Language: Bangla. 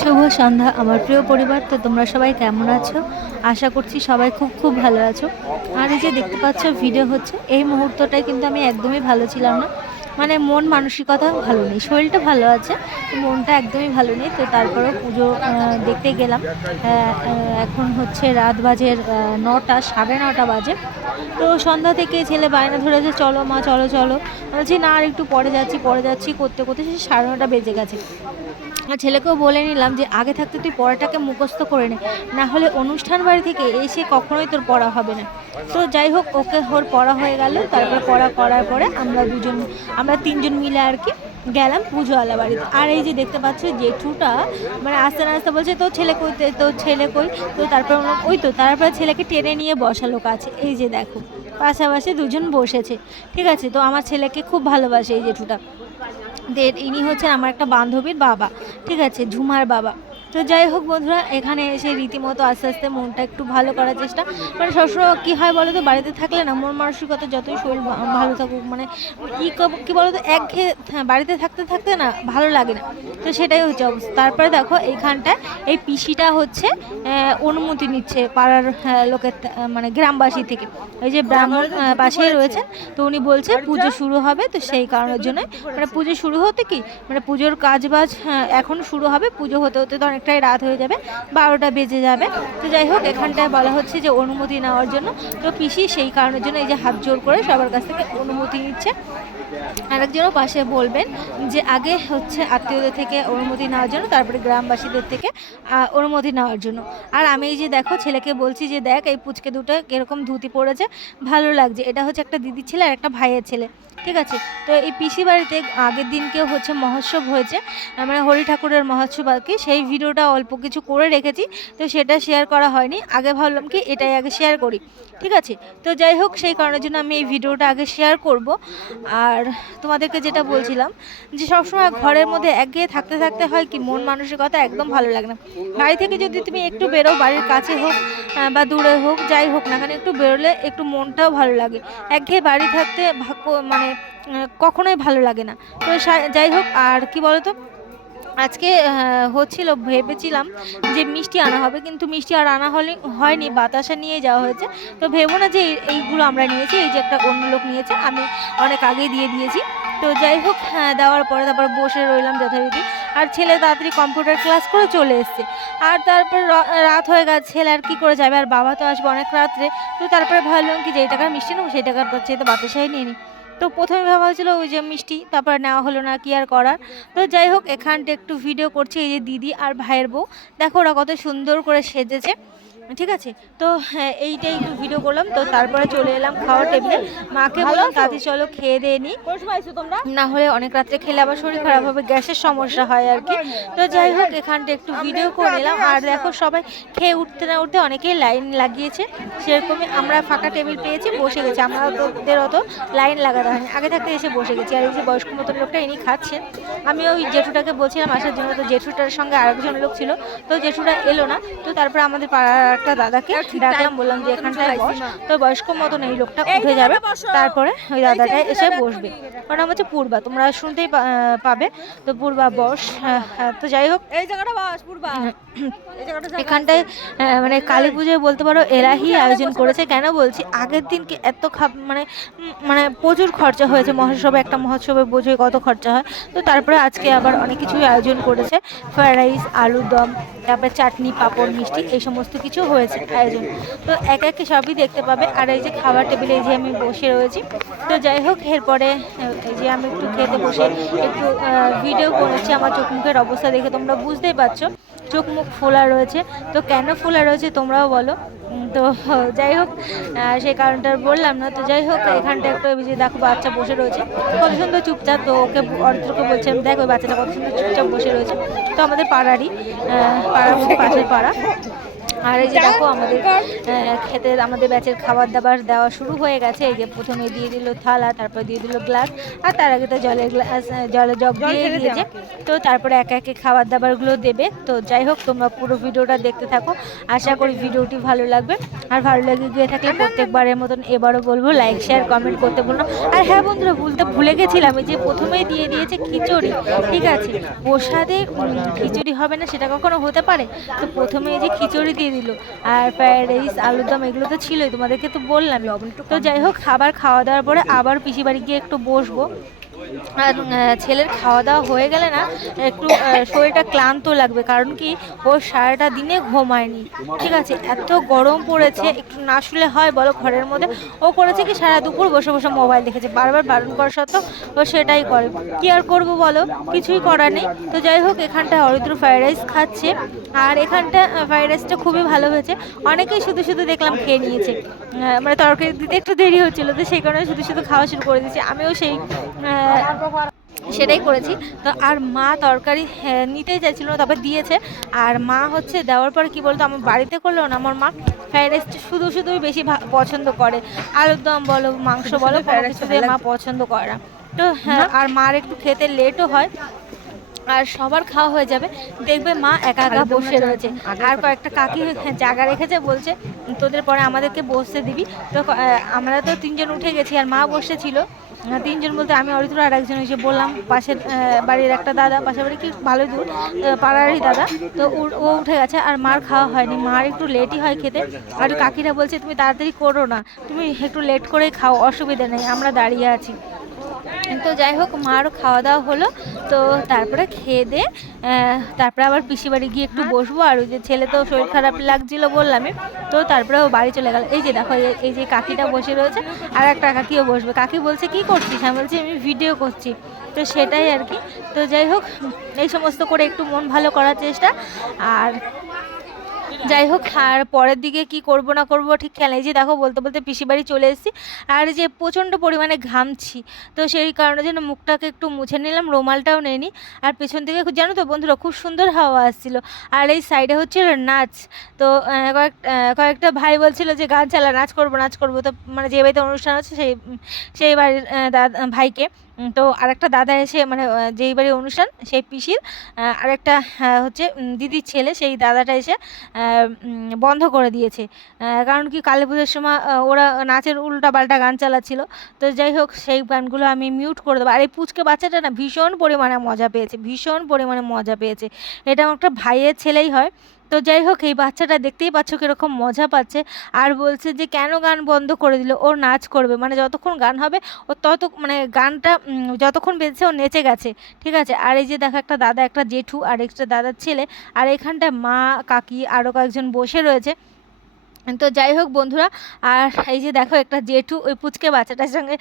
শুভ সন্ধ্যা, আমার প্রিয় পরিবার। তো তোমরা সবাই কেমন আছো? আশা করছি সবাই খুব খুব ভালো আছো। আর এই যে দেখতে পাচ্ছ ভিডিও হচ্ছে। এই মুহূর্তটাই কিন্তু আমি একদমই ভালো ছিলাম না। মানে মন মানসিকতা ভালো নেই, শরীরটা ভালো আছে মনটা একদমই ভালো নেই। তো তারপরেও পুজো দেখতে গেলাম। এখন হচ্ছে রাত বাজে নটা, সাড়ে নটা বাজে। তো সন্ধ্যা থেকে ছেলে বায়না ধরেছে, চলো মা, চলো চলো। বলছি, না, আর একটু পরে যাচ্ছি পরে যাচ্ছি। করতে করতে সে সাড়ে নটা বেজে গেছে। আর ছেলেকেও বলে নিলাম যে আগে থাকতে তুই পড়াটাকে মুখস্থ করে নে। না হলে অনুষ্ঠান বাড়ি থেকে এসে কখনোই তোর পড়া হবে না। তো যাই হোক, ওকে ওর পড়া হয়ে গেল। তারপর পড়া করার পরে আমরা দুজন, আমরা তিনজন মিলে আর কি গেলাম পুজোওয়ালা বাড়িতে। আর এই যে দেখতে পাচ্ছ জেঠুটা মানে আস্তে আস্তে বলছে তো ছেলে কই, তো ছেলে কই? তো তারপর ওই তো, তারপরে ছেলেকে টেনে নিয়ে বসালো কাছে এই যে দেখো, পাশাপাশি দুজন বসেছে। ঠিক আছে, তো আমার ছেলেকে খুব ভালোবাসে এই জেঠুটা। দের ইনি হচ্ছেন আমার একটা বান্ধবীর বাবা ঠিক আছে? ঝুমার বাবা। তো যাই হোক বন্ধুরা এখানে এসে রীতিমতো আস্তে আস্তে মনটা একটু ভালো করার চেষ্টা। মানে সবসময় কী হয় বলো তো বাড়িতে থাকলে না মন মানসিকতা যতই শরীর ভালো থাকুক মানে কী কী বলো তো একঘেয়ে হ্যাঁ, বাড়িতে থাকতে থাকতে না ভালো লাগে না। তো সেটাই হচ্ছে অবস্থা। তারপরে দেখো এইখানটায় এই পিসিটা হচ্ছে অনুমতি নিচ্ছে পাড়ার লোকের মানে গ্রামবাসী থেকে। ওই যে ব্রাহ্মণ আহ, পাশেই রয়েছেন। তো উনি বলছে পুজো শুরু হবে তো সেই কারণের জন্য। মানে পুজো শুরু হতে কি মানে পুজোর কাজ বাজ হ্যাঁ, এখন শুরু হবে পুজো হতে হতে তো অনেকটাই রাত হয়ে যাবে, বারোটা বেজে যাবে। তো যাই হোক, এখানটায় বলা হচ্ছে যে অনুমতি নেওয়ার জন্য। তো পিসি সেই কারণের জন্য এই যে হাত জোর করে সবার কাছ থেকে অনুমতি নিচ্ছে। আরেকজনও পাশে বলবেন যে আগে হচ্ছে আত্মীয়দের থেকে অনুমতি নেওয়ার জন্য, তারপরে গ্রামবাসীদের থেকে অনুমতি নেওয়ার জন্য। আর আমি এই যে দেখো, ছেলেকে বলছি যে দেখ, এই পুচকে দুটো কীরকম ধুতি পড়েছে ভালো লাগছে। এটা হচ্ছে একটা দিদির ছেলে আর একটা ভাইয়ের ছেলে, ঠিক আছে? তো এই পিসি বাড়িতে আগের দিনকেও হচ্ছে মহোৎসব হয়েছে মানে হরি ঠাকুরের মহোৎসব আর কি, সেই ভিডিওটা অল্প কিছু করে রেখেছি, তো সেটা শেয়ার করা হয়নি। আগে ভাবলাম কি, এটাই আগে শেয়ার করি, ঠিক আছে? তো যাই হোক, সেই কারণের জন্য আমি এই ভিডিওটা আগে শেয়ার করব। আর তোমাদেরকে যেটা বলছিলাম যে সবসময় ঘরের মধ্যে একঘেয়ে থাকতে থাকতে হয় কি, মন মানসিকতা একদম ভালো লাগে না। বাড়ি থেকে যদি তুমি একটু বেরো, বাড়ির কাছে হোক বা দূরে হোক, যাই হোক না কেন, একটু বেরোলে একটু মনটাও ভালো লাগে। একঘেয়ে বাড়ি থাকতে মানে কখনোই ভালো লাগে না। তো যাই হোক, আর কি বলতো আজকে হচ্ছিল, ভেবেছিলাম যে মিষ্টি আনা হবে, কিন্তু মিষ্টি আর আনা হলে, হয়নি, বাতাসা নিয়ে যাওয়া হয়েছে। তো ভেবো না যে এই- এইগুলো আমরা নিয়েছি, এই যে একটা অন্য লোক নিয়েছে, আমি অনেক আগে দিয়ে দিয়েছি। তো যাই হোক দেওয়ার পরে তারপর বসে রইলাম যথারীতি। আর ছেলে তাড়াতাড়ি কম্পিউটার ক্লাস করে চলে এসছে। আর তারপর রাত হয়ে গেছে, ছেলে আর কী করে যাবে? আর বাবা তো আসবে অনেক রাত্রে। তো তারপরে ভাবলাম কি যে এই টাকার মিষ্টি নেব, সেই টাকার তার চেয়ে তো বাতাসাই নিয়ে নিই তো প্রথমে ভাবা হয়েছিল ওই যে মিষ্টি, তারপরে নেওয়া হলো না, কি আর করার? তো যাই হোক, এখানটা একটু ভিডিও করছে, এই যে দিদি আর ভাইয়ের বউ। দেখো ওরা কত সুন্দর করে সেজেছে। ঠিক আছে? তো হ্যাঁ, এইটাই একটু ভিডিও করলাম। তো তারপরে চলে এলাম খাওয়ার টেবিলে মাকে বললাম তাতে চলো খেয়ে দিয়ে নিই না হলে অনেক রাত্রে খেলে আবার শরীর খারাপ হবে গ্যাসের সমস্যা হয় আর কি। তো যাই হোক এখানটা একটু ভিডিও করে নিলাম। আর দেখো সবাই খেয়ে উঠতে না উঠতে অনেকেই লাইন লাগিয়েছে। সেরকমই আমরা ফাঁকা টেবিল পেয়েছি বসে গেছি। আমরা ওদের অত লাইন লাগাতে হয়নি। আগে থাকতে এসে বসে গেছি। আর এই যে বয়স্ক মতন লোকটা ইনি খাচ্ছেন আমি ওই জেঠুটাকে বলছিলাম আসার জন্য তো জেঠুটার সঙ্গে আরেকজন লোক ছিল। তো জেঠুটা এলো না। তো তারপরে আমাদের পাড়ার একটা দাদাকে। ডাকলাম বললাম যে এখানটায় বস। তো বয়স্ক মতন এই লোকটা উঠে যাবে। তারপরে ওই দাদাটা এসে বসবে। ওর নাম হচ্ছে পূর্বা। তোমরা শুনতেই পাবে। তো পূর্বা বস। হ্যাঁ, হ্যাঁ, তো যাই হোক। এই জায়গাটা বাস পূর্বা। জায়গা এখানটায় মানে কালী পুজোয় বলতে পারো এরাহি আয়োজন করেছে। কেন বলছি? আগের দিনকে এত খাপ মানে মানে প্রচুর খরচা হয়েছে। মহোৎসবে একটা মহোৎসবে বোঝোই কত খরচা হয়। তো তারপরে আজকে আবার অনেক কিছুই আয়োজন করেছে। ফ্রাইড রাইস আলুর দম তারপরে চাটনি পাঁপড় মিষ্টি এই সমস্ত কিছু হয়েছে আয়োজন তো এক একে সবই দেখতে পাবে। আর এই যে খাবার টেবিলে যে আমি বসে রয়েছি। তো যাই হোক, এরপরে যে আমি একটু খেতে বসে একটু ভিডিও করেছি। আমার চোখ মুখের অবস্থা দেখে তোমরা বুঝতেই পারছ। চোখ মুখ ফোলা রয়েছে। তো কেন ফোলা রয়েছে তোমরাও বলো। তো যাই হোক সেই কারণটা বললাম না। তো যাই হোক, এখানটা একটু যে দেখো, বাচ্চা বসে রয়েছে। কত সুন্দর চুপচাপ তো ওকে অর্থকে বলছিলাম দেখ ওই বাচ্চাটা কত সুন্দর চুপচাপ বসে রয়েছে। তো আমাদের পাড়ারই পাড়ার পাশের পাড়া। আর এই যে দেখো আমাদের খেতে আমাদের ব্যাচের খাবার দাবার দেওয়া শুরু হয়ে গেছে। এই যে প্রথমে দিয়ে দিল থালা তারপর দিয়ে দিল গ্লাস আর তার আগে তো জলের গ্লাস জলের জগ দিয়ে দিয়েছে। তো তারপরে একে একে খাবার দাবারগুলো দেবে। তো যাই হোক তোমরা পুরো ভিডিওটা দেখতে থাকো। আশা করি ভিডিওটি ভালো লাগবে। আর ভালো লেগে গিয়ে থাকলে প্রত্যেকবারের মতন এবারও বলব লাইক শেয়ার কমেন্ট করতে বলব আর হ্যাঁ বন্ধুরা ভুলতে ভুলে গেছিলাম এই যে প্রথমেই দিয়ে দিয়েছে খিচুড়ি ঠিক আছে? প্রসাদে খিচুড়ি হবে না সেটা কখনো হতে পারে? তো প্রথমে যে খিচুড়ি দিয়ে দিল। আর ফ্রায়েড রাইস আলুর দম এগুলো তো ছিলই তোমাদেরকে তো বললাম তো যাই হোক খাবার খাওয়া দাওয়ার পরে আবার পিসি বাড়ি গিয়ে একটু বসবো। আর ছেলের খাওয়া দাওয়া হয়ে গেলে না, একটু শরীরটা ক্লান্ত লাগবে। কারণ কি, ও সারাটা দিনে ঘুমায়নি। ঠিক আছে, এত গরম পড়েছে, একটু না শুলে হয় বলো ঘরের মধ্যে, ও করেছে কি, সারা দুপুর বসে বসে মোবাইল দেখেছে। বারবার বারণ করা সত্ত্বেও ও সেটাই করে। কি আর করব বলো? কিছুই করার নেই। তো যাই হোক এখানটা অরিত্র ফ্রাইড রাইস খাচ্ছে। আর এখানটা ফ্রাইড রাইসটা খুবই ভালো হয়েছে। অনেকেই শুধু শুধু দেখলাম খেয়ে নিয়েছে। মানে তরকারি দিতে একটু দেরি হচ্ছিল, তো সেই কারণে শুধু শুধু খাওয়া শুরু করে দিয়েছি। আমিও সেই সেটাই করেছি। তো আর মা তরকারি হ্যাঁ, নিতেই চাইছিল তবে দিয়েছে। আর মা হচ্ছে দেওয়ার পর কি বলতো আমার বাড়িতে করলেও না আমার মা ফ্রাইড রাইস শুধু শুধুই বেশি পছন্দ করে। আলুর দম বলো মাংস বলো ফ্রাইড রাইস মা পছন্দ করে না। তো হ্যাঁ আর মার একটু খেতে লেটও হয়। আর সবার খাওয়া হয়ে যাবে। দেখবে মা একা একা বসে রয়েছে। আর কয়েকটা কাকি জায়গা রেখেছে বলছে তোদের পরে আমাদেরকে বসতে দিবি। তো আমরা তো তিনজন উঠে গেছি আর মা বসেছিল। তিনজন বলতে আমি অরিত্র আর একজন এসে বললাম, পাশের বাড়ির একটা দাদা পাশের বাড়ি কি ভালো দূর পাড়ারই দাদা। তো ও- ও উঠে গেছে আর মার খাওয়া হয়নি, মার একটু লেটই হয় খেতে। আর কাকিরা বলছে, তুমি তাড়াতাড়ি করো না, তুমি একটু লেট করেই খাও, অসুবিধা নেই, আমরা দাঁড়িয়ে আছি। তো যাই হোক মারও খাওয়া দাওয়া হলো। তো তারপরে খেয়ে দিয়ে তারপরে আবার পিসি বাড়ি গিয়ে একটু বসবো। আর ওই যে ছেলে তো শরীর খারাপ লাগছিল বললামই। তো তারপরে ও বাড়ি চলে গেল। এই যে দেখো, এই যে কাকিটা বসে রয়েছে, আর একটা কাকিও বসবে। কাকি বলছে, কি করছিস? আমি বলছি, আমি ভিডিও করছি। তো সেটাই আর কি। তো যাই হোক, এই সমস্ত করে একটু মন ভালো করার চেষ্টা। আর যাই হোক, আর পরের দিকে কি করব না করব ঠিক খেয়াল নেই। যে দেখো, বলতে বলতে পিসি বাড়ি চলে এসেছি। আর যে প্রচণ্ড পরিমাণে ঘামছি, তো সেই কারণে যেন মুখটাকে একটু মুছে নিলাম, রুমালটাও নেইনি আর পেছন থেকে জানো তো বন্ধুরা, খুব সুন্দর হাওয়া আসছিল। আর এই সাইডে হচ্ছিল নাচ, তো কয়েক কয়েকটা ভাই বলছিল যে, গান চালা, নাচ করব নাচ করব। তো মানে যে বাড়িতে অনুষ্ঠান আছে সেই সেই বাড়ির ভাইকে। তো আরেকটা দাদা এসে মানে যেই বাড়ির অনুষ্ঠান, সেই পিসির আরেকটা হচ্ছে দিদির ছেলে, সেই দাদাটা এসে বন্ধ করে দিয়েছে। কারণ কি, কালী পুজোর সময় ওরা নাচের উল্টা পাল্টা গান চালাচ্ছিল। তো যাই হোক, সেই গানগুলো আমি মিউট করে দেবো। আর এই পুচকে বাচ্চাটা না, ভীষণ পরিমাণে মজা পেয়েছে, ভীষণ পরিমাণে মজা পেয়েছে। এটা আমার একটা ভাইয়ের ছেলেই হয়। তো যাই হোক, এই বাচ্চাটা দেখতেই পাচ্ছ কীরকম মজা পাচ্ছে। আর বলছে যে, কেন গান বন্ধ করে দিল? ওর নাচ করবে। মানে যতক্ষণ গান হবে, ও তত মানে গানটা যতক্ষণ বেজেছে ও নেচে গেছে। ঠিক আছে? আর এই যে দেখো, একটা দাদা, একটা জেঠু, আর একটা দাদার ছেলে। আর এখানটায় মা, কাকি, আরও কয়েকজন বসে রয়েছে। তো যাই হোক, বন্ধুরা, আর এই যে দেখো, একটা জেঠু, ওই পুচকে বাচ্চাটার সঙ্গে